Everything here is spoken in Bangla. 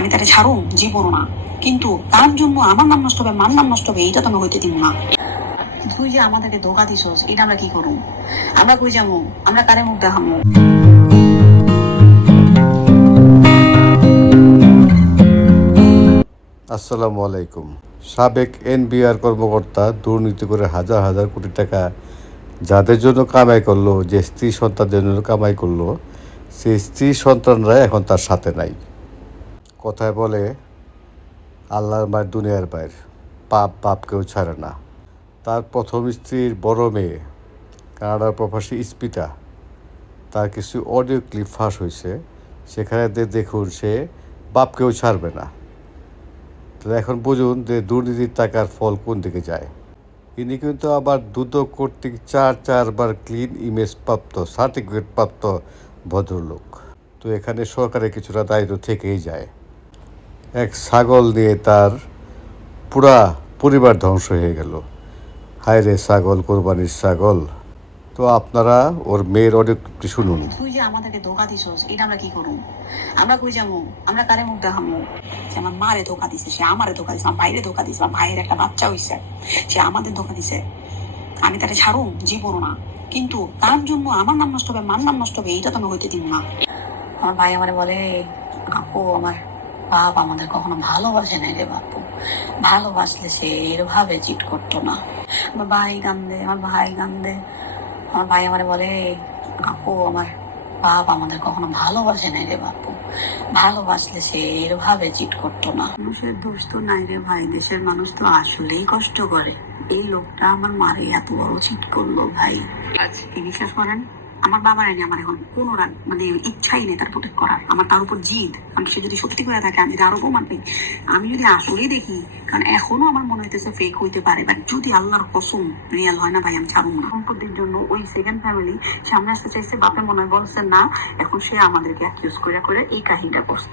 আমি তাকে ছাড়ুম জীবন না, কিন্তু তার জন্য আমার নাম নষ্ট হবে, মার নাম নষ্ট হবে, এইটা তো আমি হইতে দিব না। তুই যে আমাদেরকে ধোকা দিছস, এটা আমরা কি করুম? আমরা কই যাবো? আমরা কারে মুখ দেখাবো? আসসালামু আলাইকুম। সাবেক এনবিআর কর্মকর্তা দুর্নীতি করে হাজার হাজার কোটি টাকা যাদের জন্য কামাই করলো, যে স্ত্রী সন্তানদের জন্য কামাই করলো, সেই স্ত্রী সন্তানরা এখন তার সাথে নাই। কথায় বলে আল্লাহর মায়ের দুনিয়ার বাইর, পাপ বাপকেও ছাড়ে না। তার প্রথম স্ত্রীর বড় মেয়ে কানাডার প্রবাসী স্পিতা, তার কিছু অডিও ক্লিপ ফাঁস হয়েছে, সেখানে দেখুন সে বাপকেও ছাড়বে না। তো এখন বুঝুন যে দুর্নীতির টাকার ফল কোন দিকে যায়। ইনি কিন্তু আবার দুদক কর্তৃক চারবার ক্লিন ইমেজ প্রাপ্ত সার্টিফিকেট প্রাপ্ত ভদ্রলোক। তো এখানে সরকারের কিছুটা দায়িত্ব থেকেই যায়। এক ছাগল নিয়ে তার পুরা পরিবার ধ্বংস হয়ে গেল। হায় রে ছাগল, কোরবানির ছাগল। তো আপনারা ওর মেয়ের অনেকটি শুনুন। তুই যে আমাদেরকে ধোকা দিছস, এটা আমরা কি করুম? আমরা কই যাবো? আমরা কারে মুখ দেখাবো? সে আমার মারে ধোকা দিছে, সে আমারে ধোকা দিছে, আমার ভাইরে ধোকা দিছে, আমার ভাইয়ের একটা বাচ্চা হইছে, সে আমাদের ধোকা দিছে। আমি তাকে ছাড়ুম জীবন না, কিন্তু তার জন্য আমার নাম নষ্ট হবে, মার নাম নষ্ট হবে, এইটা তো আমি হইতে দিব না। আমার ভাই আমারে বলে, আপু আমার বাপ আমাদের কখনো ভালোবাসে নাই রে বাপু, ভালোবাসলে সে এরভাবে চিট করতো না। আমার ভাই কান্দে, আমার ভাই কান্দে। আমার ভাই আমারে বলে, আপু আমার বাপ আমাদের কখনো ভালোবাসে নাই রে বাপু, ভালোবাসলে সে এরভাবে চিট করতো না। মানুষের দোষ তো নাই রে ভাই, দেশের মানুষ তো আসলেই কষ্ট করে। এই লোকটা আমার মারে এত বড় চিট করলো ভাই, কি বিশ্বাস করেন? আমার বাবার আইনি আমার এখন কোনো মানে ইচ্ছাই নেই তার প্রোটেক্ট করার। আমার তার উপর জিদ, কারণ সে যদি সত্যি করে থাকে, আমি যদি আরো প্রমাণ পাই, আমি যদি আসলেই দেখি, কারণ এখনো আমার মনে হইতেছে ফেক হইতে পারে, বাট যদি আল্লাহর কসম রিয়েল হয় না ভাই, আমি ছাড়ুম না। সম্পত্তির জন্য ওই সেকেন্ড ফ্যামিলি সামনে আসতে চাইছে, বাপে মনে হয় বলছে না, এখন সে আমাদেরকে অ্যাকিউজ করে করে এই কাহিনীটা করছে।